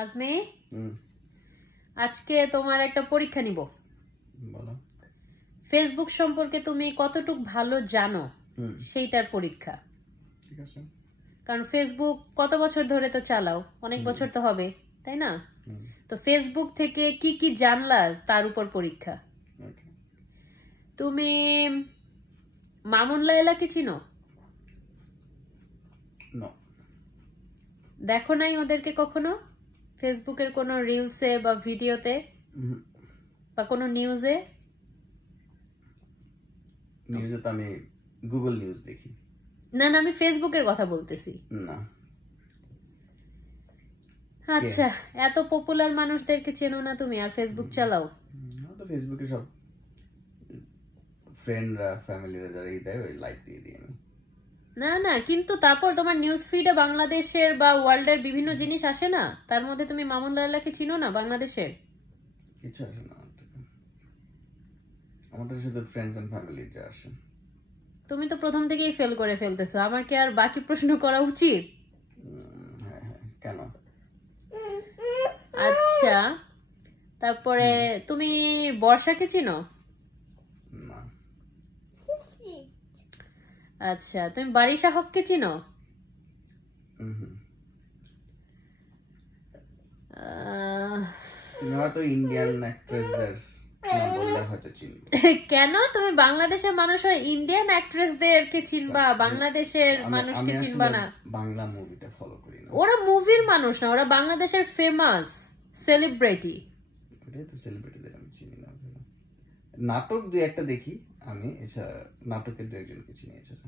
আজমি আজকে তোমার একটা পরীক্ষা নিব। বলো। ফেসবুক সম্পর্কে তুমি কতটুকু ভালো জানো সেইটার পরীক্ষা। ঠিক আছে। কারণ ফেসবুক কত বছর ধরে তো চালাও, অনেক বছর তো হবে, তাই না? তো ফেসবুক থেকে কি কি জানলা তার উপর পরীক্ষা। তুমি মামুন লায়লাকে চিনো? দেখো নাই ওদেরকে কখনো ফেসবুকের কোনো রিলসে বা ভিডিওতে বা কোনো নিউজে? নিউজে তো আমি গুগল নিউজ দেখি। না না, আমি ফেসবুকের কথা বলতেছি। না। আচ্ছা, এত পপুলার মানুষদেরকে চেনো না তুমি আর ফেসবুক চালাও? তো ফেসবুকে সব ফ্রেন্ডরা ফ্যামিলিরা যারা দেয় ওই লাইক দিয়ে দিই আমি। না না, কিন্তু তারপর তোমার নিউজ ফিডে বাংলাদেশের বা ওয়ার্ল্ডের বিভিন্ন জিনিস আসে না, তার মধ্যে তুমি মামুন লায়লাকে চিনো না বাংলাদেশের? কিছু আসে না আমাদের, শুধু ফ্রেন্ডস এন্ড ফ্যামিলিটা আসে। তুমি তো প্রথম থেকেই ফেল করে ফেলতেছো, আমার কি আর বাকি প্রশ্ন করা উচিত? হ্যাঁ হ্যাঁ, কেন? আচ্ছা, তারপরে তুমি বর্ষাকে চিনো? না। আচ্ছা, তুমি বারিশা হককে চিনো? তো ইন্ডিয়ান অ্যাক্ট্রেসদের নাম বললে হয়তো চিনি। কেন তুমি বাংলাদেশের মানুষ হয় ইন্ডিয়ান অ্যাক্ট্রেসদেরকে চিনবা, বাংলাদেশের মানুষকে চিনবা না? বাংলা মুভিটা ফলো করি না। ওরা মুভির মানুষ না, ওরা বাংলাদেশের ফেমাস সেলিব্রিটি। ওটাই তো সেলিব্রিটিদের আমি চিনি না। নাটক দুই একটা দেখি আমি, এছাড়া নাটকের দু একজনকে চিনি এছাড়া।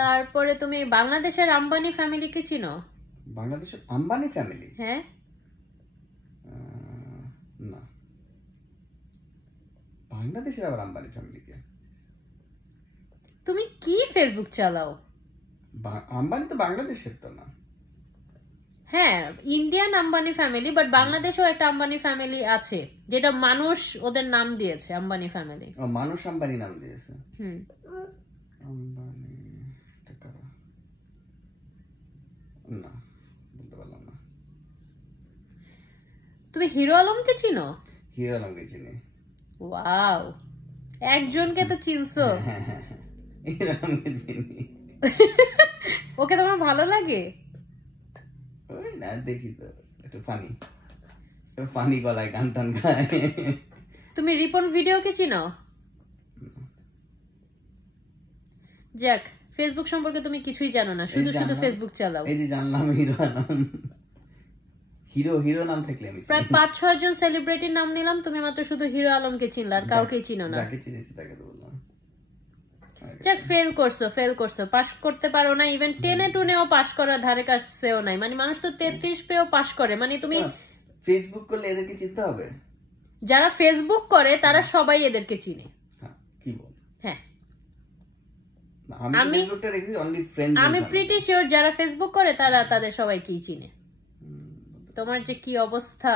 তারপরে তুমি বাংলাদেশের আম্বানি ফ্যামিলিকে চিনো? বাংলাদেশের আম্বানি ফ্যামিলি? হ্যাঁ। না। বাংলাদেশের আবার আম্বানি ফ্যামিলিকে? তুমি কি ফেসবুক চালাও? আম্বানি তো বাংলাদেশের তো না। হ্যাঁ, ইন্ডিয়ান আম্বানি ফ্যামিলি, বাট বাংলাদেশেও একটা আম্বানি ফ্যামিলি আছে যেটা মানুষ ওদের নাম দিয়েছে আম্বানি ফ্যামিলি। ও, মানুষ আম্বানি নাম দিয়েছে। আম্বানি না, বলতে পারলাম না। তুমি হিরো আলমকে চিনো? হিরো আলমকে চিনি। ওয়াও, একজনকে তো চিনছো। হিরো আলমকে চিনি। ওকে তোমার ভালো লাগে? ওই না, দেখি তো, একটু ফানি গলায় গান টান গায়। তুমি রিপন ভিডিওকে চিনো? যাক, ফেসবুক সম্পর্কে তুমি কিছুই জানো না, শুধু শুধু ফেসবুক চালাও। এই যে জানলাম হিরো আলম, হিরো নাম থাকলে আমি প্রায় 5-6 জন সেলিব্রিটির নাম নিলাম, তুমি মাত্র শুধু হিরো আলমকে চিনলা, আর কাউকেই চিনো না। যাকে চিনেছি তাকে তো বললাম। যাক, ফেল করছো, পাস করতে পারো না, ইভেন 10-2-ও পাস করার ধারে কাছেও নাই। মানে মানুষ তো 33 পেয়েও পাস করে, মানে তুমি ফেসবুক করলে এদেরকে চিনতে হবে? যারা ফেসবুক করে তারা সবাই এদেরকে চিনে। কি বল? হ্যাঁ, আমি প্রিটি শিওর যারা ফেসবুক করে তারা তাদের সবাইকেই চিনে। তোমার যে কি অবস্থা!